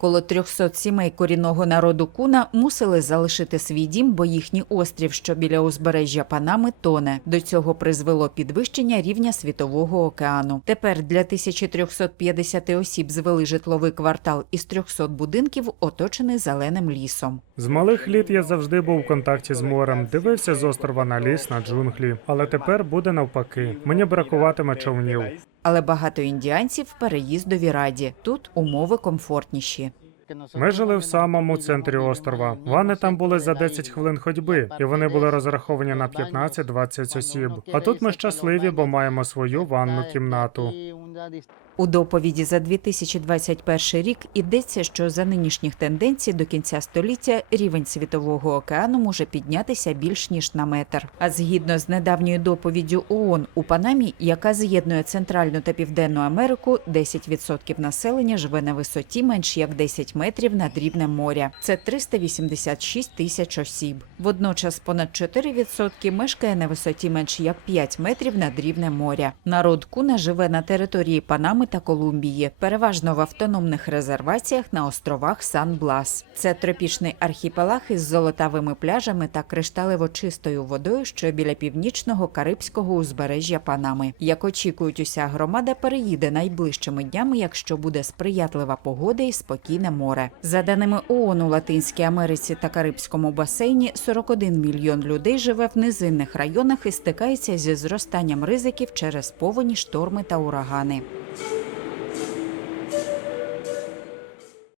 Коло 300 сімей корінного народу Куна мусили залишити свій дім, бо їхній острів, що біля узбережжя Панами, тоне. До цього призвело підвищення рівня світового океану. Тепер для 1350 осіб звели житловий квартал із 300 будинків, оточений зеленим лісом. З малих літ я завжди був в контакті з морем, дивився з острова на ліс, на джунглі. Але тепер буде навпаки. Мені бракуватиме човнів. Але багато індіанців переїздові раді. Тут умови комфортніші. Ми жили в самому центрі острова. Вани там були за 10 хвилин ходьби, і вони були розраховані на 15-20 осіб. А тут ми щасливі, бо маємо свою ванну кімнату. У доповіді за 2021 рік ідеться, що за нинішніх тенденцій до кінця століття рівень світового океану може піднятися більш ніж на метр. А згідно з недавньою доповіддю ООН у Панамі, яка з'єднує Центральну та Південну Америку, 10% населення живе на висоті менш як 10 метрів над рівнем моря. Це 386 тисяч осіб. Водночас понад 4% мешкає на висоті менш як 5 метрів над рівнем моря. Народ Куна живе на території Панами та Колумбії, переважно в автономних резерваціях на островах Сан-Блас. Це тропічний архіпелаг із золотавими пляжами та кришталево чистою водою, що біля північного карибського узбережжя Панами. Як очікують, уся громада переїде найближчими днями, якщо буде сприятлива погода і спокійне море. За даними ООН у Латинській Америці та Карибському басейні, 41 мільйон людей живе в низинних районах і стикається зі зростанням ризиків через повені, шторми та урагани. name.